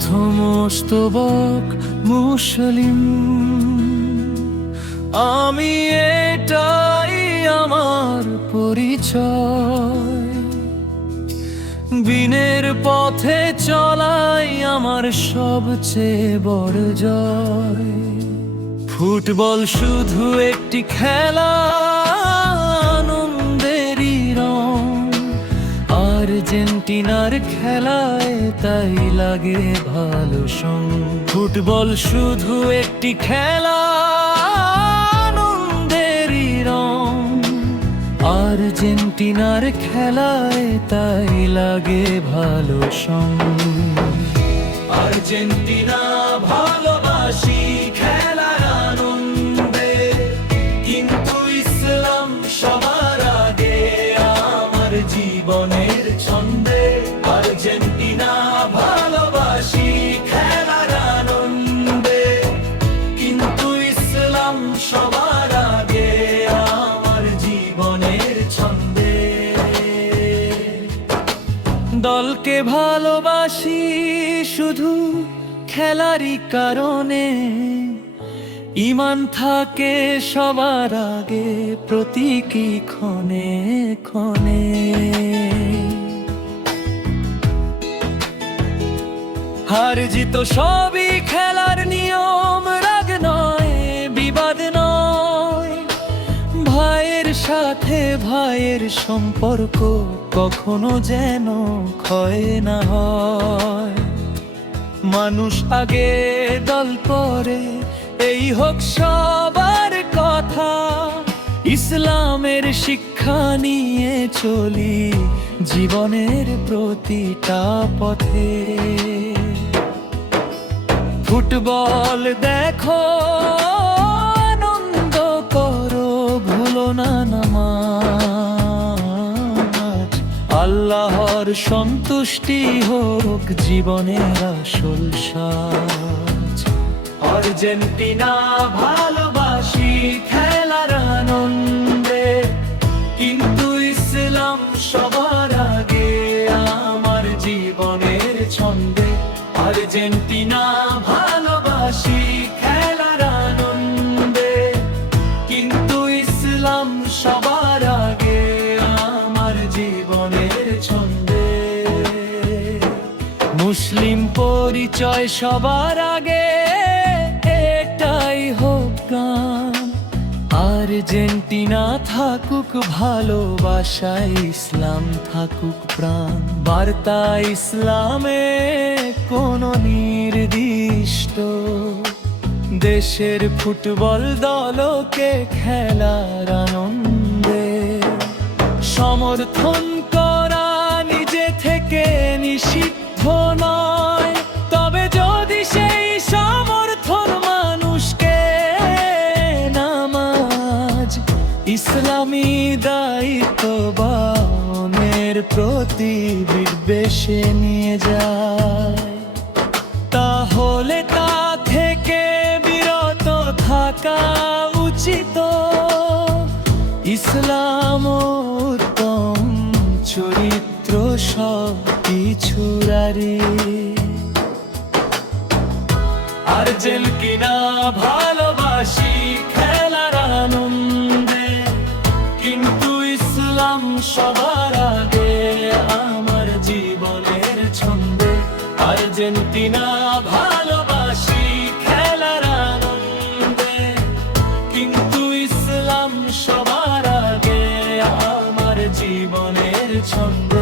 প্রথম স্তবক মুসলিম, আমি এটাই আমার পরিচয়। বিনের পথে চলাই আমার সবচেয়ে বড় জয়। ফুটবল শুধু একটি খেলা, আনন্দেরই রং। আর্জেন্টিনার খেলায় তাই লাগে ভালো সং। ফুটবল শুধু একটি খেলা, আনন্দেরই রং। আর্জেন্টিনার খেলায় তাই লাগে ভালো সং। আর্জেন্টিনা ভালোবাসি খেলার আনন্দে, কিন্তু ইসলাম সবার আগে আমার জীবনের ছন্দে। আর্জেন্টিনা ভালোবাসি খেলার আনন্দে, কিন্তু ইসলাম সবার আগে আমার জীবনের ছন্দে। দলকে ভালোবাসি শুধু খেলারই কারণে, ঈমান থাকে সবার আগে প্রতীকী ক্ষণে ক্ষণে। হার জিত সবই খেলার নিয়ম, রাগ নয় বিবাদ নয়। ভাইয়ের সাথে ভাইয়ের সম্পর্ক কখনো যেন ক্ষয় না হয়। মানুষ আগে দল পরে, এই হোক সবার কথা। ইসলামের শিক্ষা নিয়ে চলি জীবনের প্রতিটা পথে। ফুটবল দেখো, আনন্দ করো, ভুলো না নামাজ। আল্লাহর সন্তুষ্টি হোক জীবনের আসল সাজ। আর্জেন্টিনা ভালোবাসি খেলার আনন্দে, কিন্তু ইসলাম সবার আগে আমার জীবনের ছন্দে। আর্জেন্টিনা ভালোবাসি খেলার আনন্দে, কিন্তু ইসলাম সবার আগে আমার জীবনের ছন্দে। মুসলিম পরিচয় সবার আগে, এটাই হোক গান। আর্জেন্টিনা থাকুক ভালোবাসায়, ইসলাম থাকুক প্রাণ। বার্তা ইসলামে কোনো নির্দিষ্ট দেশের ফুটবল দলকে খেলার আনন্দে সমর্থন করা নিজে থেকে নিষিদ্ধ নয়। তবে যদি সেই সমর্থন মানুষকে নামাজ, ইসলামী দায়িত্ববানের প্রতি বিদ্বেষে নিয়ে যায়, তাহলে তা থেকে বিরত থাকা উচিত। ইসলাম উত্তম চরিত্র সব কিছুরারি। আর্জেন্টিনা ভালোবাসি খেলার আনন্দে, কিন্তু ইসলাম সবার আগে আমার জীবনের ছন্দে। আর্জেন্টিনা ভালোবাসি খেলার আনন্দে, কিন্তু ইসলাম সবার আগে আমার জীবনের ছন্দে।